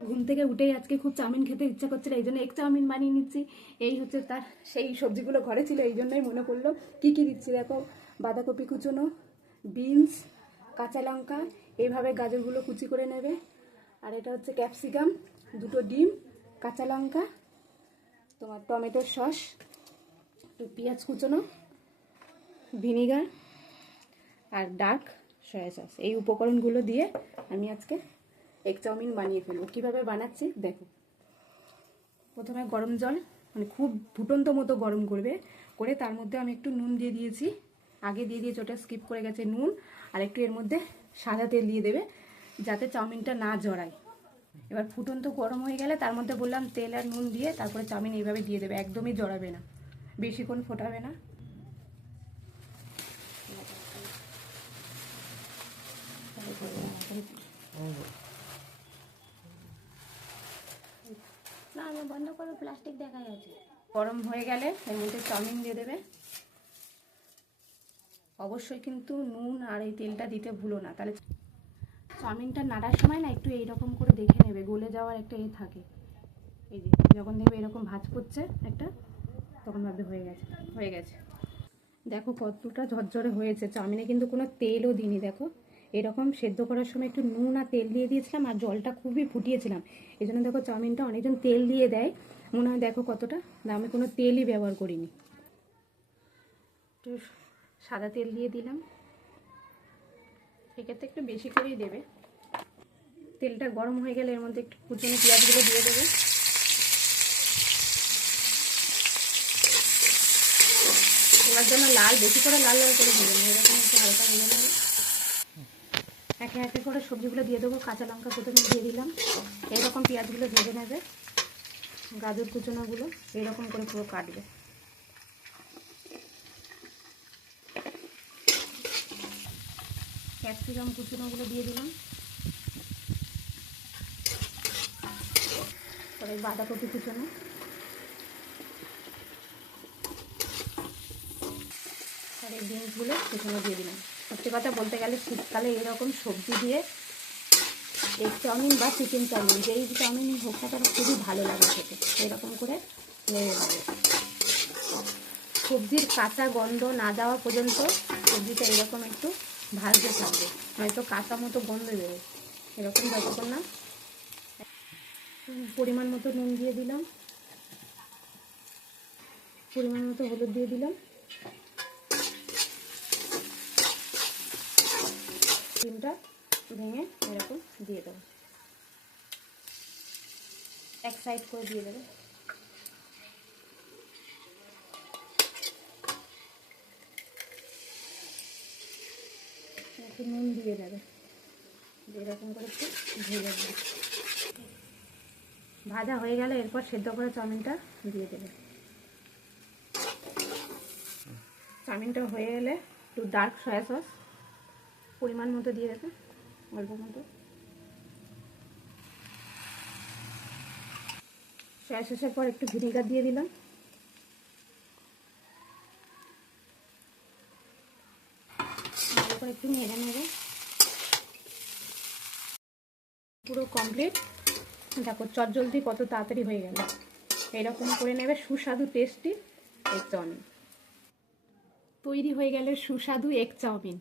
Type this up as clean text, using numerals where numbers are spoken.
ঘুম থেকে উঠেই আজকে খুব চাউমিন খেতে ইচ্ছা করছিল, এই জন্য এগ চাউমিন বানিয়ে নিচ্ছি। এই হচ্ছে তার সেই সবজিগুলো ঘরে ছিল, এই জন্যই মনে পড়লো কী কী দিচ্ছি। দেখো, বাঁধাকপি কুচোনো, বিনস, কাঁচা লঙ্কা, এইভাবে গাজরগুলো কুচি করে নেবে। আর এটা হচ্ছে ক্যাপসিকাম, দুটো ডিম, কাঁচা লঙ্কা, তোমার টমেটোর সস, একটু পেঁয়াজ কুচোনো, ভিনিগার আর ডার্ক সয়া সস। এই উপকরণগুলো দিয়ে আমি আজকে এগ চাউমিন বানিয়ে ফেলবো। কীভাবে বানাচ্ছি দেখো। প্রথমে গরম জল, মানে খুব ফুটন্ত মতো গরম করবে, করে তার মধ্যে আমি একটু নুন দিয়ে দিয়েছি, আগে দিয়ে দিয়েছি, ওটা স্কিপ করে গেছে নুন। আর একটু এর মধ্যে সাদা তেল দিয়ে দেবে যাতে চাউমিনটা না জড়ায়। এবার ফুটন্ত গরম হয়ে গেলে তার মধ্যে বললাম তেল আর নুন দিয়ে তারপরে চাউমিন এইভাবে দিয়ে দেবে, একদমই জড়াবে না, বেশিক্ষণ ফোটাবে না। না আমি বন্ধ করো, প্লাস্টিক দেখা যাচ্ছে। গরম হয়ে গেলে এর মধ্যে চাউমিন দিয়ে দেবে। অবশ্যই কিন্তু নুন আর এই তেলটা দিতে ভুলো না, তাহলে চাউমিনটা নাড়ার সময় না একটু এইরকম করে দেখে নেবে, গলে যাওয়ার একটা থাকে। এই যে যখন দেখবে এরকম ভাঁজ করছে একটা, তখন ভাববে হয়ে গেছে, হয়ে গেছে। দেখো কতটা ঝরঝরে হয়েছে। চাউমিনে কিন্তু কোনো তেলও দিইনি। দেখো এরকম সেদ্ধ করার সময় একটু নুন আর তেল দিয়ে দিয়েছিলাম, আর জলটা খুবই ফুটিয়েছিলাম। এই জন্য দেখো চাউমিনটা অনেকজন তেল দিয়ে দেয়, মনে হয় দেখো কতটা, আমি কোনো তেলই ব্যবহার করিনি। একটু সাদা তেল দিয়ে দিলাম, সেক্ষেত্রে একটু বেশি করেই দেবে। তেলটা গরম হয়ে গেলে এর মধ্যে একটু কুচনো পেঁয়াজগুলো দিয়ে দেবে। এবার জন্য লাল, বেশি করে লাল লাল করে ভেজে নেবে, এরকম একটু হালকা ভেজে নেবে। একে একে করে সবজিগুলো দিয়ে দেবো। কাঁচা লঙ্কা প্রথমে দিয়ে দিলাম, এরকম পেঁয়াজগুলো ভেজে নেবে, গাজর কুচনোগুলো এরকম করে পুরো কাটবে। ক্যাপসিকাম কুচনোগুলো দিয়ে দিলাম, পরে বাঁধাকপি কুচনো, আর এই বিনসগুলো কুচনো দিয়ে দিলাম। সত্যি কথা বলতে গেলে শীতকালে এরকম সবজি দিয়ে এগ চাউমিন বা চিকেন চাউমিন, যেই চাউমিন হোক না কেন, খুবই ভালো লাগে খেতে। এরকম করে নেড়ে নেবে, সবজির কাঁচা গন্ধ না যাওয়া পর্যন্ত সবজিটা এরকম একটু ভাজতে থাকবে, নয়তো কাঁচা মতো গন্ধ বেরোবে। এরকম যতক্ষণ না, পরিমাণ মতো নুন দিয়ে দিলাম, পরিমাণ মতো হলুদ দিয়ে দিলাম, ডিমটা ভেঙে এরকম দিয়ে দেবো, এক সাইড করে দিয়ে দেবে। একটু নুন দিয়ে দেবে, এরকম করে একটু ভেজে দেবে। ভাজা হয়ে গেলে এরপর সেদ্ধ করে চাউমিনটা দিয়ে দেবে। চাউমিনটা হয়ে গেলে একটু ডার্ক সয়া সস পরিমাণ মতো দিয়ে দেবে, অল্প মতো। সয়া সসের পর একটু ভিনিগার দিয়ে দিলাম, তারপর একটু নেড়ে নেড়ে পুরো কমপ্লিট। দেখো চটজলদি কত তাড়াতাড়ি হয়ে গেল। এরকম করে নেবে সুস্বাদু টেস্টি এগ চাউমিন তৈরি হয়ে গেলে। সুস্বাদু এগ চাউমিন।